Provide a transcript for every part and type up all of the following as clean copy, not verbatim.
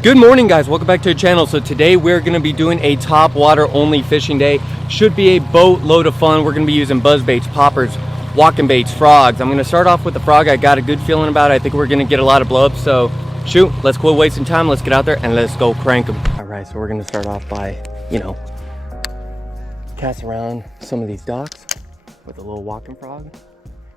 Good morning, guys. Welcome back to the channel. So today we're going to be doing a top water only fishing day. Should be a boatload of fun. We're going to be using buzz baits, poppers, walking baits, frogs. I'm going to start off with the frog. I got a good feeling about it. I think we're going to get a lot of blow ups. So shoot, let's quit wasting time. Let's get out there and let's go crank them. All right, so we're going to start off by, cast around some of these docks with a little walking frog.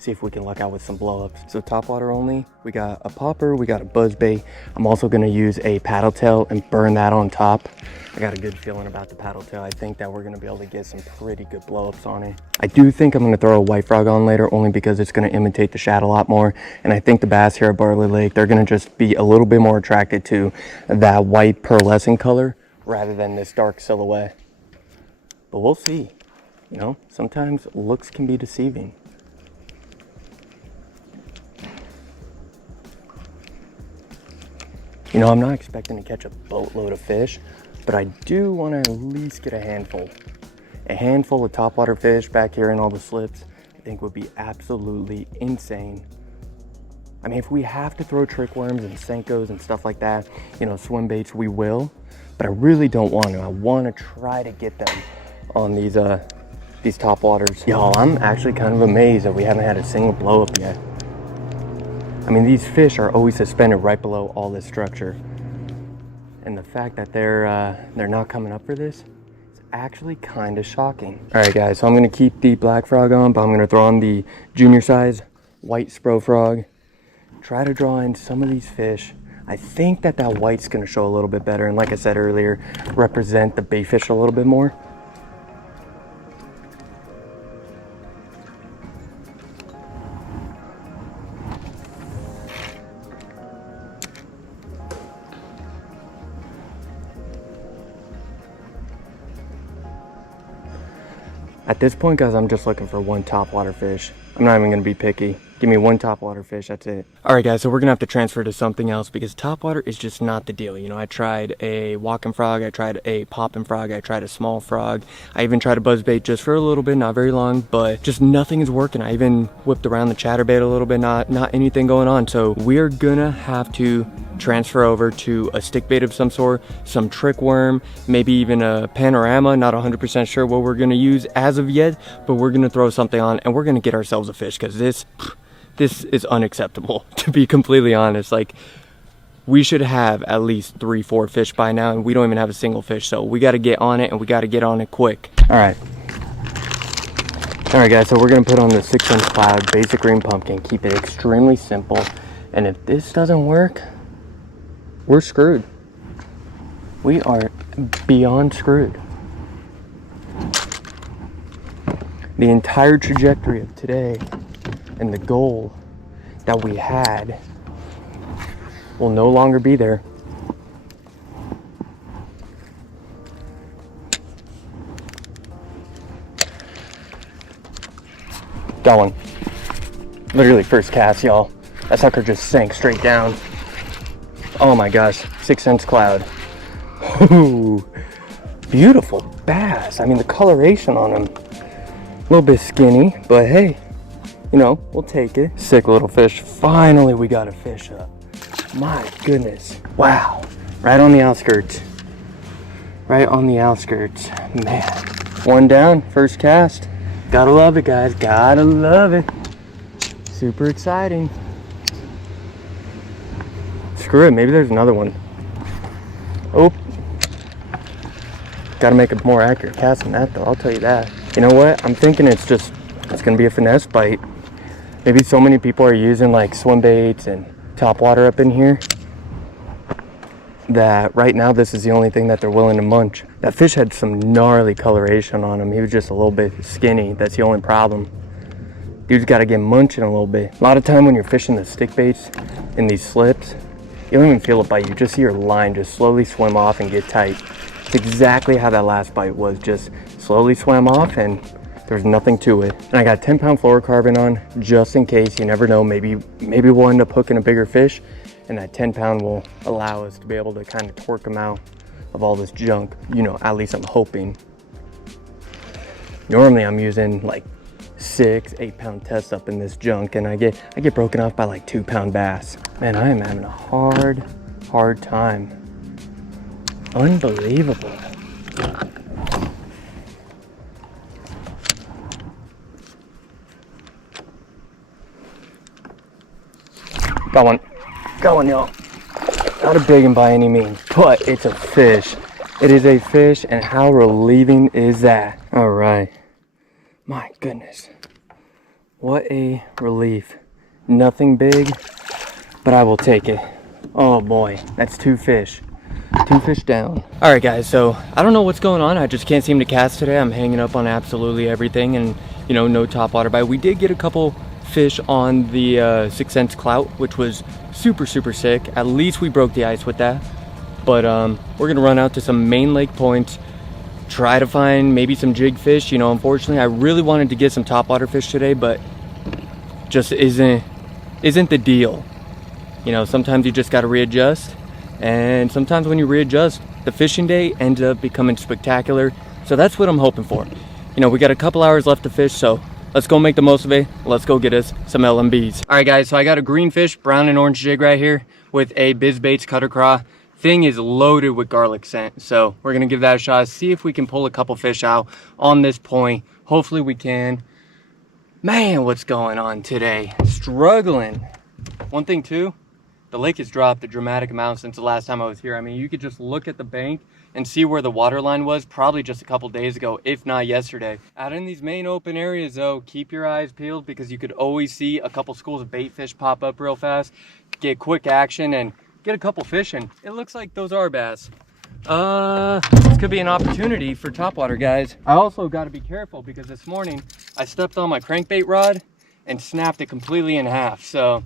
See if we can luck out with some blow-ups. So top water only, we got a popper, we got a buzz bait. I'm also gonna use a paddle tail and burn that on top. I got a good feeling about the paddle tail. I think that we're gonna be able to get some pretty good blow-ups on it. I do think I'm gonna throw a white frog on later, only because it's gonna imitate the shad a lot more. And I think the bass here at Barley Lake, they're gonna just be a little bit more attracted to that white pearlescent color rather than this dark silhouette. But we'll see. Sometimes looks can be deceiving. I'm not expecting to catch a boatload of fish, but I do want to at least get a handful. A handful of topwater fish back here in all the slips, I think would be absolutely insane. I mean, if we have to throw trick worms and Senkos and stuff like that, swim baits, we will, but I really don't want to. I want to try to get them on these topwaters. Y'all, I'm actually kind of amazed that we haven't had a single blow up yet. I mean, these fish are always suspended right below all this structure. And the fact that they're not coming up for this is actually kind of shocking. All right, guys, so I'm gonna keep the black frog on, but I'm gonna throw on the junior size white spro frog. Try to draw in some of these fish. I think that white's gonna show a little bit better. And like I said earlier, represent the bait fish a little bit more. At this point, guys, I'm just looking for one topwater fish. I'm not even gonna be picky. Give me one topwater fish, that's it. All right, guys, so we're gonna have to transfer to something else because topwater is just not the deal. I tried a walking frog, I tried a popping frog, I tried a small frog. I even tried a buzz bait just for a little bit, not very long, but just nothing is working. I even whipped around the chatterbait a little bit, not anything going on. So we're gonna have to transfer over to a stick bait of some sort, some trick worm, maybe even a panorama. Not 100% sure what we're gonna use as of yet, but we're gonna throw something on and we're gonna get ourselves a fish because this is unacceptable, to be completely honest. Like, we should have at least 3-4 fish by now and we don't even have a single fish. So we got to get on it and we got to get on it quick. All right, guys, so we're gonna put on the 6-inch cloud basic green pumpkin, keep it extremely simple. And if this doesn't work, we're screwed. We are beyond screwed. The entire trajectory of today and the goal that we had will no longer be there. Got one. Literally first cast, y'all. That sucker just sank straight down. Oh my gosh, 6-inch cloud. Ooh, beautiful bass. I mean, the coloration on him, a little bit skinny, but hey, we'll take it. Sick little fish. Finally, we got a fish up. My goodness. Wow. Right on the outskirts. Right on the outskirts. Man. One down, first cast. Gotta love it, guys. Gotta love it. Super exciting. Screw it, maybe there's another one. Oh. Gotta make a more accurate cast than that, though, I'll tell you that. You know what? I'm thinking it's gonna be a finesse bite. Maybe so many people are using like swim baits and topwater up in here that right now this is the only thing that they're willing to munch. That fish had some gnarly coloration on him. He was just a little bit skinny. That's the only problem. Dude's gotta get munching a little bit. A lot of time when you're fishing the stick baits in these slips, you don't even feel it bite. You just see your line just slowly swim off and get tight. It's exactly how that last bite was. Just slowly swam off and there's nothing to it. And I got 10-pound fluorocarbon on just in case. You never know. Maybe we'll end up hooking a bigger fish and that 10-pound will allow us to be able to kind of torque them out of all this junk. At least I'm hoping. Normally I'm using like 6-8 pound tests up in this junk, and I get broken off by like 2-pound bass. Man, I am having a hard time Unbelievable. Got one. Got one, y'all. Not a big one by any means, but it's a fish. It is a fish, and how relieving is that? All right. My goodness. What a relief. Nothing big, but I will take it. Oh boy, that's 2 fish. 2 fish down. All right, guys, so I don't know what's going on. I just can't seem to cast today. I'm hanging up on absolutely everything, and you know, no top water bite. We did get a couple fish on the 6 Sense Clout, which was super sick. At least we broke the ice with that. But we're gonna run out to some main lake points, try to find maybe some jig fish. You know, unfortunately, I really wanted to get some topwater fish today, but just isn't the deal. You know, sometimes you just gotta readjust, and sometimes when you readjust, the fishing day ends up becoming spectacular. So that's what I'm hoping for. You know, we got a couple hours left to fish, so let's go make the most of it. Let's go get us some LMBs. All right, guys, so I got a green fish, brown and orange jig right here with a Biz Baits cutter craw. Thing is loaded with garlic scent, so we're gonna give that a shot, see if we can pull a couple fish out on this point. Hopefully we can. Man, what's going on today? Struggling. One thing too, the lake has dropped a dramatic amount since the last time I was here. I mean, you could just look at the bank and see where the water line was probably just a couple days ago, if not yesterday. Out in these main open areas though, keep your eyes peeled, because you could always see a couple schools of bait fish pop up real fast, get quick action and get a couple fish in. It looks like those are bass. This could be an opportunity for topwater, guys. I also got to be careful because this morning I stepped on my crankbait rod and snapped it completely in half. So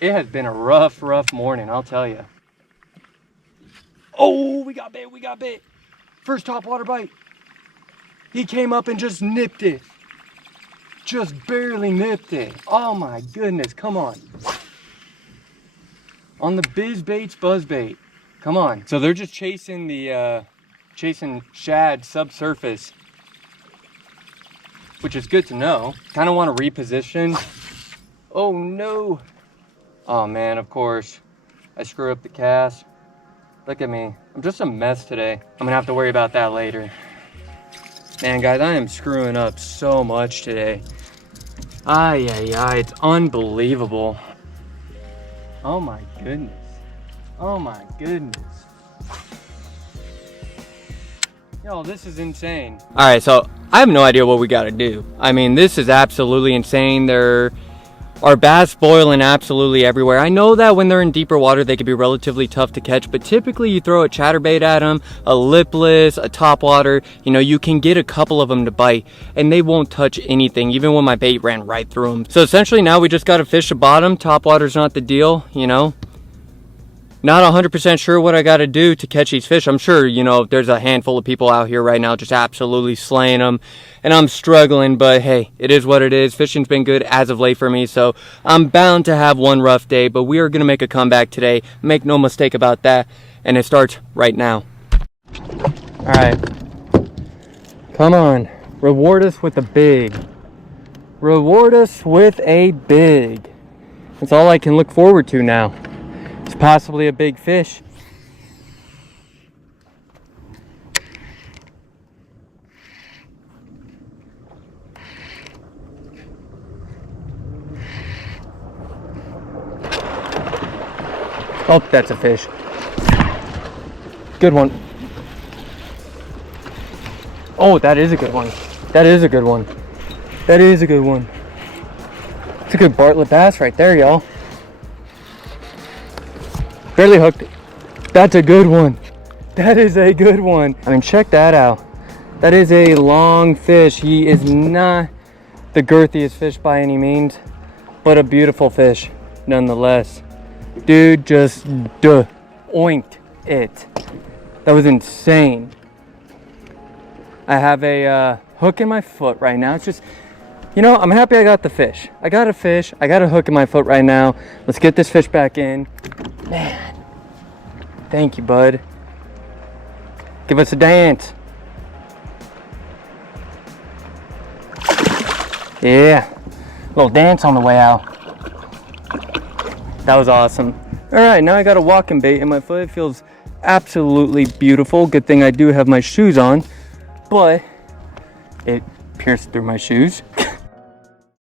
it has been a rough morning, I'll tell you. Oh, we got bait. First topwater bite. He came up and just nipped it. Just barely nipped it. Oh my goodness, come on. On the Biz Baits buzzbait. Come on. So they're just chasing the chasing shad subsurface, which is good to know. Kind of want to reposition. Oh no. Oh man, of course. I screw up the cast. Look at me. I'm just a mess today. I'm gonna have to worry about that later. Man, guys, I am screwing up so much today. It's unbelievable. Oh my goodness. Oh my goodness. Yo, this is insane. All right, so I have no idea what we gotta do. I mean, this is absolutely insane. There are bass boiling absolutely everywhere. I know that when they're in deeper water, they can be relatively tough to catch, but typically you throw a chatterbait at them, a lipless, a topwater, you know, you can get a couple of them to bite and they won't touch anything, even when my bait ran right through them. So essentially now we just gotta fish the bottom. Topwater's not the deal, you know. Not 100% sure what I got to do to catch these fish. I'm sure, you know, there's a handful of people out here right now just absolutely slaying them, and I'm struggling, but hey, it is what it is. Fishing's been good as of late for me, so I'm bound to have one rough day, but we are going to make a comeback today. Make no mistake about that, and it starts right now. All right. Come on. Reward us with a big. Reward us with a big. That's all I can look forward to now. It's possibly a big fish. Oh, that's a fish. Good one. Oh, that is a good one. That is a good one. That is a good one. It's a good Bartlett bass right there, y'all. Barely hooked it. That's a good one. That is a good one. I mean, check that out. That is a long fish. He is not the girthiest fish by any means, but a beautiful fish nonetheless. Dude just oinked it. That was insane. I have a hook in my foot right now. It's just, you know, I'm happy I got the fish. I got a fish. I got a hook in my foot right now. Let's get this fish back in. Man, thank you, bud. Give us a dance. Yeah, a little dance on the way out. That was awesome. All right, now I got a walking bait in my foot. It feels absolutely beautiful. Good thing I do have my shoes on, but it pierced through my shoes.